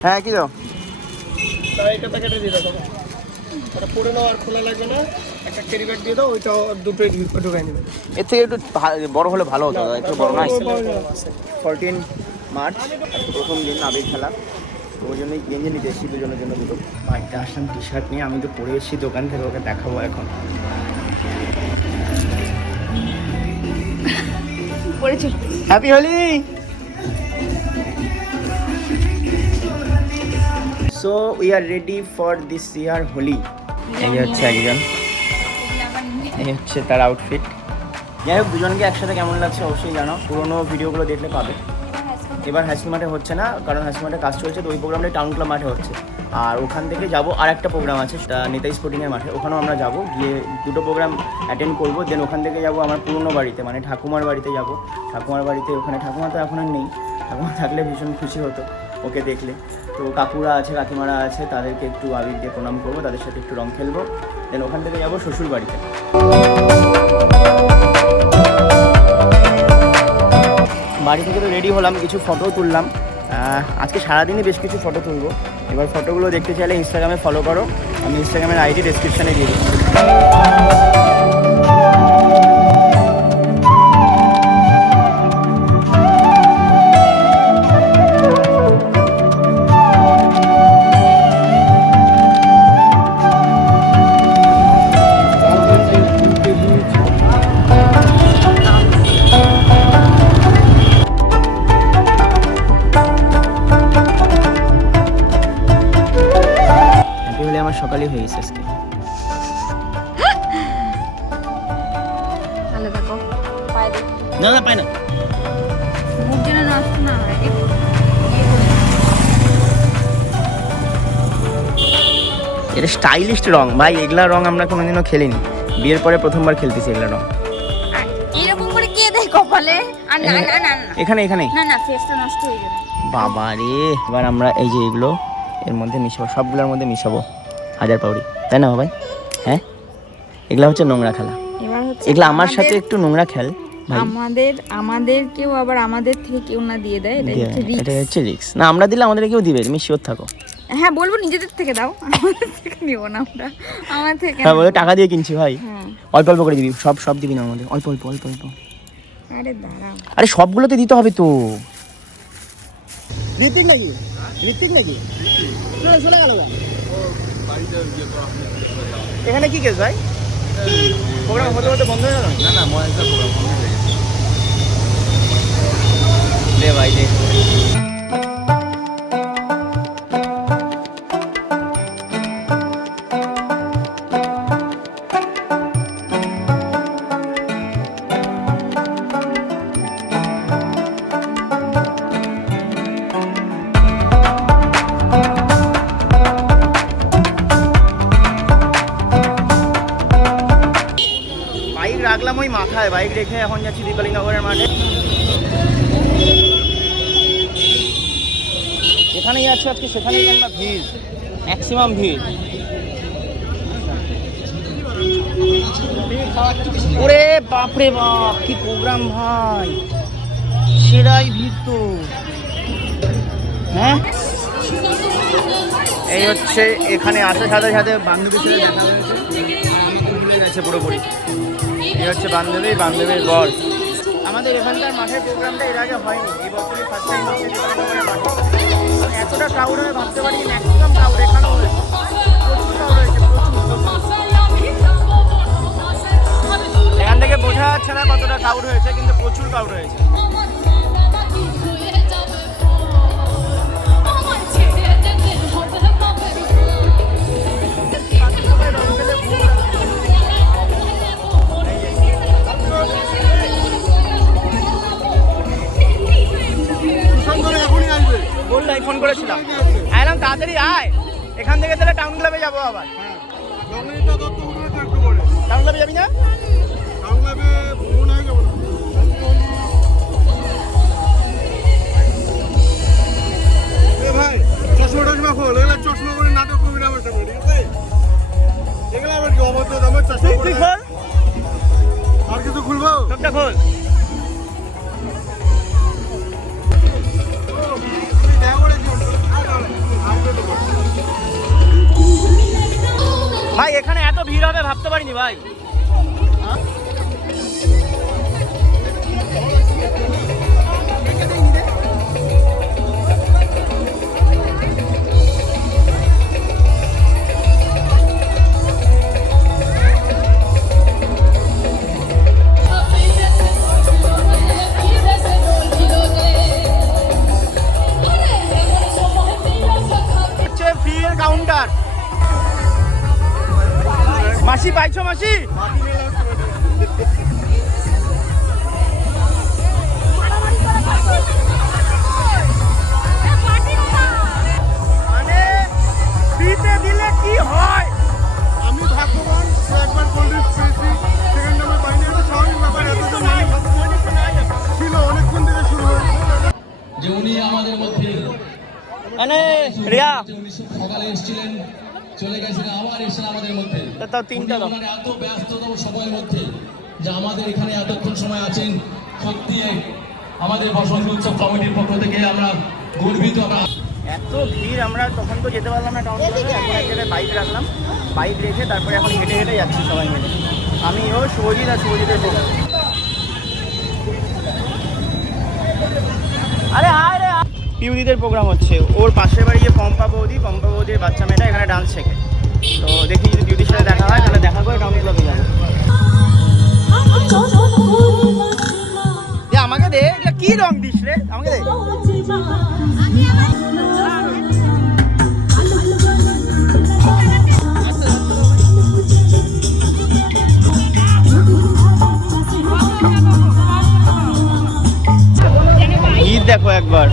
হ্যাঁ কি দাও? এটা কেটে দিয়ে দাও ওটা পরে নাও আর খোলা লাগবে না। একটা ক্যারি ব্যাগ দিয়ে দাও ওইটা দুটো ঢুকাই নেবে। এর থেকে একটু ভা- বড় হলে ভালো হতো দাদা, একটু বড় না? ফোরটিন মার্চ প্রথম দিন আবির খেলা। ওই জন্যই গেঞ্জি নিতে এসেছি দুজনের জন্য দুটো। বাড়িতে আসলাম টি শার্ট নিয়ে। আমি তো পরে এসেছি দোকান থেকে ওকে দেখাবো এখন। পড়েছি। Happy Holi so we are ready for this year Holi এই হচ্ছে একজন। এই হচ্ছে তার আউটফিট যাই হোক দুজনকে একসাথে কেমন লাগছে অবশ্যই জানো। পুরোনো ভিডিওগুলো দেখলে পাবে। এবার হাসি মাঠে হচ্ছে না কারণ হাসি মাঠে কাজ চলছে তো ওই প্রোগ্রামটা টাউন ক্লাব মাঠে হচ্ছে। আর ওখান থেকে যাব আর একটা প্রোগ্রাম আছে সেটা নেতাই স্পোর্টিংয়ের মাঠে। ওখানেও আমরা যাব গিয়ে দুটো প্রোগ্রাম অ্যাটেন্ড করব দেন ওখান থেকে যাব আমার পুরনো বাড়িতে মানে ঠাকুমার বাড়িতে যাব। ঠাকুমার বাড়িতে ওখানে ঠাকুমা তো এখন আর নেই। ঠাকুমা থাকলে ভীষণ খুশি হতো। ওকে দেখলে। তো কাকুরা আছে, কাকিমারা আছে, তাদেরকে একটু আবির দিয়ে প্রণাম করব, তাদের সাথে একটু রং খেলব। দেন ওখান থেকে যাব শ্বশুর বাড়িতে বাড়ি থেকে তো রেডি হলাম, কিছু ফটো তুললাম। আজকে সারাদিনই বেশ কিছু ফটো তুলবো। এবার ফটোগুলো দেখতে চাইলে ইনস্টাগ্রামে ফলো করো। আমি ইনস্টাগ্রামের আইডি ডিসক্রিপশানে দিয়ে দিচ্ছি। এটা স্টাইলিস্ট রং। ভাই এগুলা রং আমরা কোনোদিনও খেলিনি। বিয়ের পরে প্রথমবার খেলতেছি এগুলা রং। এরকম করে কে দেয় কপালে? আর না না না না। এখানে এখানে। না না ফেসটা নষ্ট হয়ে যাবে। বাবা রে এবার আমরা এই যে এগুলো এর মধ্যে মিশাবো সবগুলোর মধ্যে মিশাবো। হাজার পাউরি। তাই না ভাই হ্যাঁ? এগুলা হচ্ছে নোংরা খেলা। এবার এগুলো আমার সাথে একটু নোংরা খেল আমাদের আমাদের কেউ আবার আমাদের থেকে কেউ না দিয়ে দেয় এটা হচ্ছে risk। এটা হচ্ছে রিক্স না আমরা দিলে আমাদের কেউ দিবে তুমি শিওর থাকো। হ্যাঁ বলব নিজেদের থেকে দাও। আমাদের থেকে নিব না আমরা। আমার থেকে হ্যাঁ বলে টাকা দিয়ে কিনছি ভাই। হ্যাঁ। অল্প অল্প করে দিবি সব সব দিবি না আমাদের। অল্প অল্প অল্প অল্প। আরে দাঁড়াও। আরে সবগুলোতে দিতে হবে তো। ঋতিক নাকি? ঋতিক নাকি? চলে চলে গেল এখানে কি কেস ভাই? প্রোগ্রাম হতে হতে বন্ধ হয়ে গেল না না মহেশটা প্রোগ্রাম বন্ধ হয়ে গেছে। দে ভাই দে। বাইক রেখে এখন যাচ্ছি দীপালি নগরের মাঠে। যেখানেই যাচ্ছি আজকে সেখানেই কেন ভিড়? ম্যাক্সিমাম ভিড়। ওরে বাপরে বাপ, কি প্রোগ্রাম ভাই। সেরাই ভিড় তো। হ্যাঁ? এই হচ্ছে এখানে আসার সাথে সাথে বান্ধবীর সাথে দেখা হয়েছে। পুরোপুরি। এই হচ্ছে বান্ধবী, বান্ধবীর বর আমাদের এখানকার মাঠের প্রোগ্রামটা এর আগে হয়নি, এই বছরই ফার্স্ট টাইম হচ্ছে এতটা ক্রাউড হয়ে ভাবতে পারি ম্যাক্সিমাম ক্রাউড এখানেও হয়েছে এখান থেকে বোঝা যাচ্ছে না কতটা ক্রাউড হয়েছে, কিন্তু প্রচুর ক্রাউড হয়েছে। বললাই ফোন করেছিলাম। আইলাম তাড়াতাড়ি আয় এখান থেকে তাহলে টাউন ক্লাবে যাব আবার। টাউন ক্লাবে যাবি না? ভাই চশমা টশমা খোল এগুলো চশমা করে নাটক করবি না আমার সামনে ঠিক আছে? এগুলো আবার কি অভদ্র দামের চশমা তুই আর কিছু খুলবো? সবটা খোল। ভাই এখানে এত ভিড় হবে ভাবতে পারিনি ভাই। কাউন্টার মাসি পাইছো মাসি? মানে ফ্রিতে দিলে কি হয়? আমি ভাগ্যবান একবার কোল্ড ড্রিঙ্কস পেয়েছি। সেখানে আমি পাইনি এটা স্বাভাবিক ব্যাপার মানুষ ছিল অনেকক্ষণ থেকে শুরু হয়েছে। যে উনি আমাদের মধ্যে মানে রিয়া। উনি সকালে এসেছিলেন চলে গেছেন আবার এসেছেন আমাদের মধ্যে। তাও তিনটা। এত ব্যস্ততম সময়ের মধ্যে যে আমাদের এখানে এতক্ষণ সময় আছেন সত্যি আমাদের বসন্ত উৎসব কমিটির পক্ষ থেকে আমরা গর্বিত আমরা এত ভিড় আমরা তখন তো যেতে পারলাম না টাউন এখন এক জায়গায় বাইক রাখলাম। বাইক রেখে তারপরে এখন হেঁটে হেঁটে যাচ্ছি সবাই মিলে। আমি ও শুভজিৎ আর শুভজিতের আরে হায় রে! পিউদিদের প্রোগ্রাম হচ্ছে। ওর পাশের বাড়ি যে পম্পা বৌদি, পম্পা বৌদির বাচ্চা মেয়েটা এখানে ডান্স শেখে। তো দেখি যদি পিউদির সাথে দেখা হয়, তাহলে দেখা করে টাউন ক্লাবে যাব। আমাকে দে, এটা কি রং দিস রে? আমাকে দে। দেখো একবার।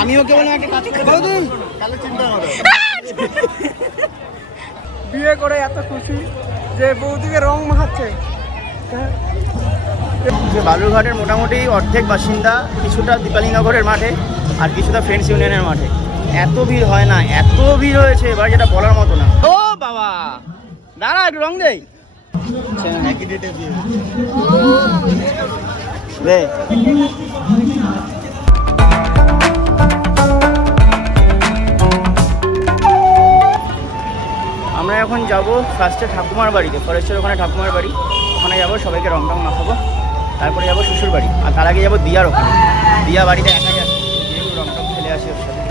আমিও কেবল একটা কাজ করে তাহলে চিন্তা করো। বিয়ে করে এত খুশি যে বৌদিকে রং মাখাচ্ছে। যে বালুরঘাটের মোটামুটি অর্ধেক বাসিন্দা কিছুটা দীপালীনগরের মাঠে আর কিছুটা ফ্রেন্ডস ইউনিয়নের মাঠে। এত ভিড় হয় না এত ভিড় হয়েছে এবার যেটা বলার মতো না। ও বাবা দাঁড়া একটু রং দেই। একই যাব ফার্স্টে ঠাকুমার বাড়িতে ফরেস্টের ওখানে ঠাকুমার বাড়ি। ওখানে যাব সবাইকে রং টং মাখাবো। তারপরে যাব শ্বশুর বাড়ি। আর তার আগে যাব দিয়ার ওখানে। দিয়া বাড়িতে একা যাচ্ছে যেহেতু রং টং খেলে আসি ওর সাথে।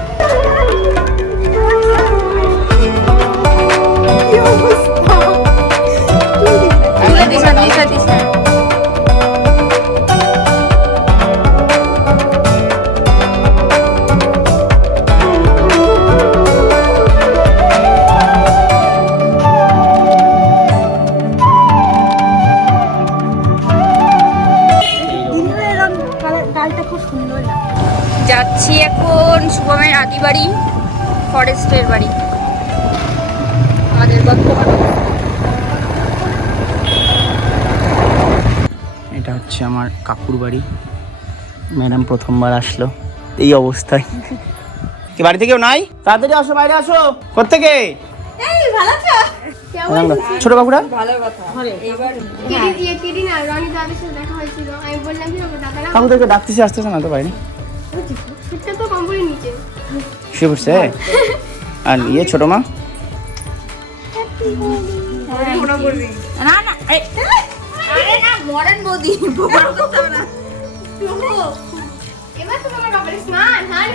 কাকুর বাড়ি। ম্যাডাম প্রথমবার আসলো। এই অবস্থায়। কি বাড়িতে কেউ নাই? তাড়াতাড়ি আসো বাইরে আসো। কোথেকে ছোট দাদারা কাকুদেরকে ডাকতেছি আসতেছে না তো বাইরে? শুয়ে পড়ছে আর ইয়ে ছোট মা? না না আরে আরে না মডার্ন বৌদি বড় হবে না। এবার তো তোমার বাবার স্নান হ্যাঁ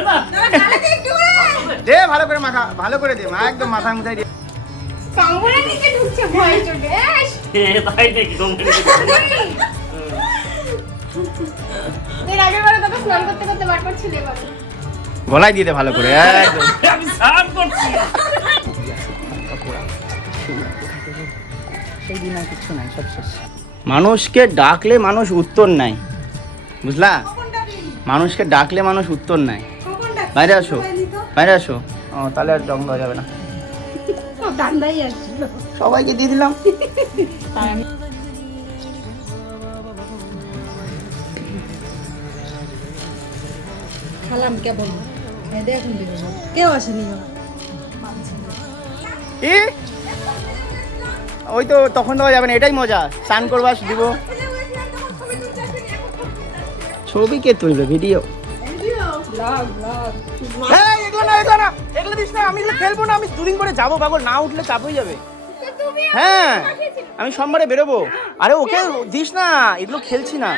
না, গালেতে একটু দে ভালো করে মাথা ভালো করে দে মা একদম মাথায় মুথায় দিয়ে। কম্বলের নিচে ঢুকছে ভয় চোটে এর আগের বারে দাদা স্নান করতে করতে করছিল এবার গলায় দিয়ে দে ভালো করে একদম। সেই দিন আর কিছু নাই সব শেষ। মানুষকে ডাকলে মানুষ উত্তর নাই বুঝলা? মানুষকে ডাকলে মানুষ উত্তর নেয়। বাইরে আসো বাইরে আসো। ও তাহলে আর রং দেওয়া যাবে না। সবাইকে দিয়ে দিলাম। খালাম কেবল কেউ আসেনি এ? ওই তো তখন দেওয়া যাবে না এটাই মজা। স্নান করবার দিব। ছবি কে তুলবে? ভিডিও? হ্যাঁ আমি খেলব না আমি দুদিন করে যাব পাগল না উঠলে চাপ হয়ে যাবে। হ্যাঁ আমি সোমবারে বেরোবো। আরে ওকে দিস না এগুলো খেলছি না।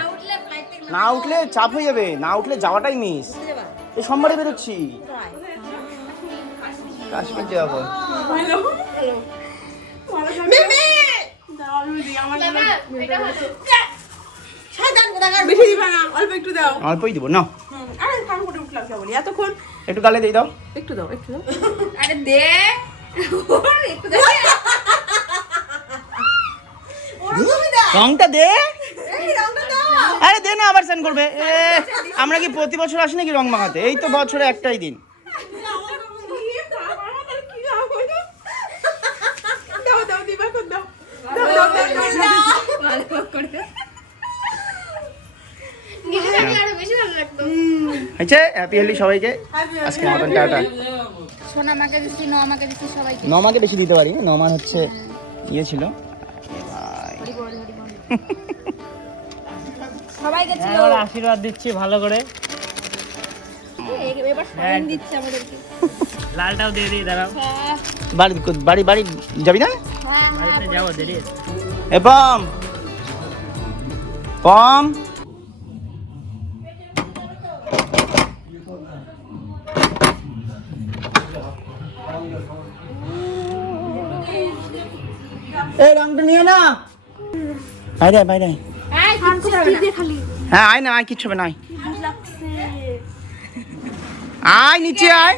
না উঠলে চাপ হয়ে যাবে না উঠলে যাওয়াটাই মিস। এই সোমবারে বেরোচ্ছি। কাশ্মীর যাব। বেশি দিবা না অল্প একটু দাও অল্পই দিব না এতক্ষণ একটু গালে দিয়ে দাও। একটু দাও একটু দাও। আরে দে। একটু দে। রংটা দে। আরে দে না আবার স্নান করবে। এ, আমরা কি প্রতি বছর আসি নাকি রং মাখাতে? এই তো বছরে একটাই দিন দাও দাও দিবা কোন দাও দাও দাও দাও দাও ভালো করে নিজে থাকলে আরও বেশি ভালো লাগতো হয়েছে? হ্যাপি হোলি সবাইকে। আজকে মতন টাটা। সোনা আমাকে ন আমাকে সবাইকে। বেশি দিতে পারি নমান হচ্ছে ইয়ে ছিল। সবাইকে ছিল। আশীর্বাদ দিচ্ছি ভালো করে। আমাদেরকে। লালটাও দিয়ে দিই দাঁড়াও। বাড়ি বাড়ি বাড়ি যাবি না? হ্যাঁ যাব দেরি। এ পম। পম। এই রংটা নিয়ে না। বাইরে আয়, বাইরে। হ্যাঁ আয় না আয় কিচ্ছু হবে না আয়। নিচে আয়।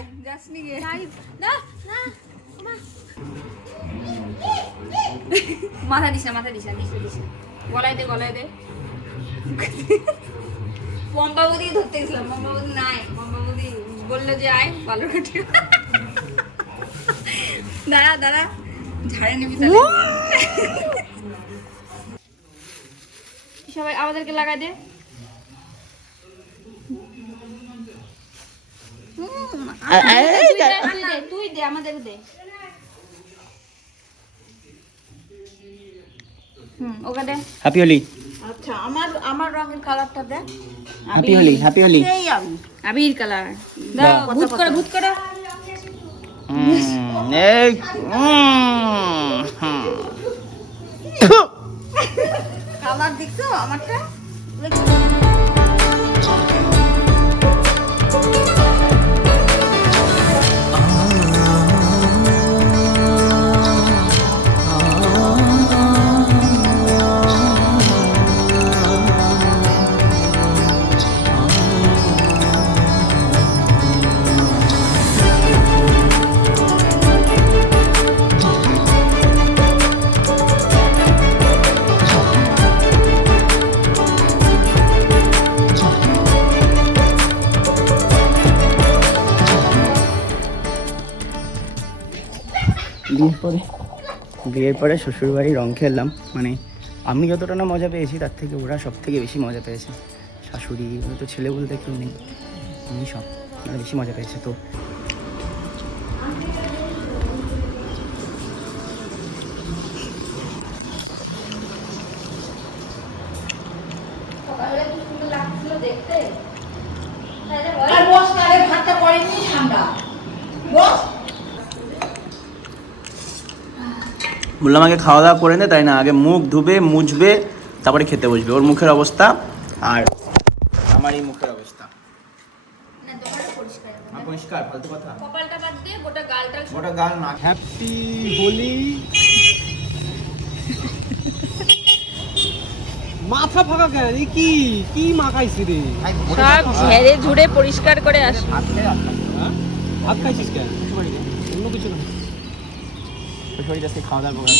মাথা দিস না মাথা দিস না দিস দিস গলায় দে গলায় দে। পম্পাবতী ধরতে গেছিলাম পম্পাবতী নাই। পম্পাবতী বলল যে আয় কাঠি দাঁড়া দাঁড়া। সবাই আমাদেরকে লাগাই দে। তুই দে, তুই আমাদের দে। ওকে দে। হ্যাপি হোলি আচ্ছা আমার আমার রঙের কালারটা দে। হ্যাপি হোলি হ্যাপি হোলি আবির কালার। দাও। ভূত করে ভূত করে। হুম, এই উম, হুম। কালার দেখছ আমারটা বিয়ের পরে শ্বশুরবাড়ি রং খেললাম। মানে আমি যতটা না মজা পেয়েছি, তার থেকে ওরা সব থেকে বেশি মজা পেয়েছে। শাশুড়ি তো ছেলে বলতে কেউ নেই। আমি সব বেশি মজা পেয়েছে। তো আর বস না রে ভাতটা পড়েনি ঠান্ডা বস বললাম আগে খাওয়া দাওয়া করে নে তাই না? আগে মুখ ধুবে মুছবে তারপরে খেতে বসবে। ওর মুখের অবস্থা আর আমার এই মুখের অবস্থা। পরিষ্কার। ফালতু কথা। কপালটা বাদ দিয়ে গোটা গালটা ওটা গাল না হ্যাপি হোলি। মাথা ফাঁকা কেন? কি কি মাখাইছি রে? সব ঝেড়ে ঝুড়ে পরিষ্কার করে আস। ভাত খাইছিস কেন? অন্য কিছু না শরীর যাচ্ছে খাওয়া দাওয়া প্রোগ্রাম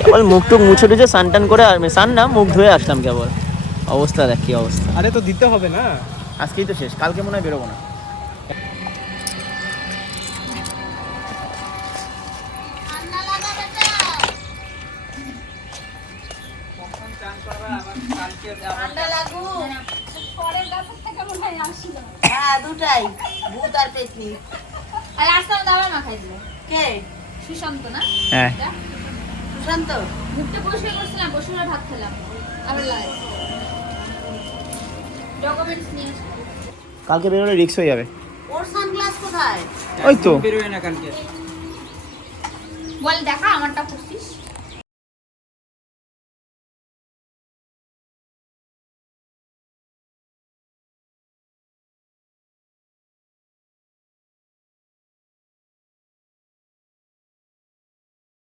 কেবল মুখ টুক মুছে টুছে সান টান করে সান না মুখ ধুয়ে আসলাম কেবল। অবস্থা দেখ কি অবস্থা। আরে তো দিতে হবে না। আজকেই তো শেষ কালকে মনে হয় বেরোবো না। সুশান্ত না? হ্যাঁ। সুশান্ত মুখটা পরিষ্কার করছিলাম বসে বসে ভাত খেলাম। আবার লাগে ডকুমেন্টস নিয়ে কালকে বেরোলে রিক্স হয়ে যাবে। ওর সানগ্লাস কোথায়? ওই তো। বল দেখা আমারটা পড়ছিস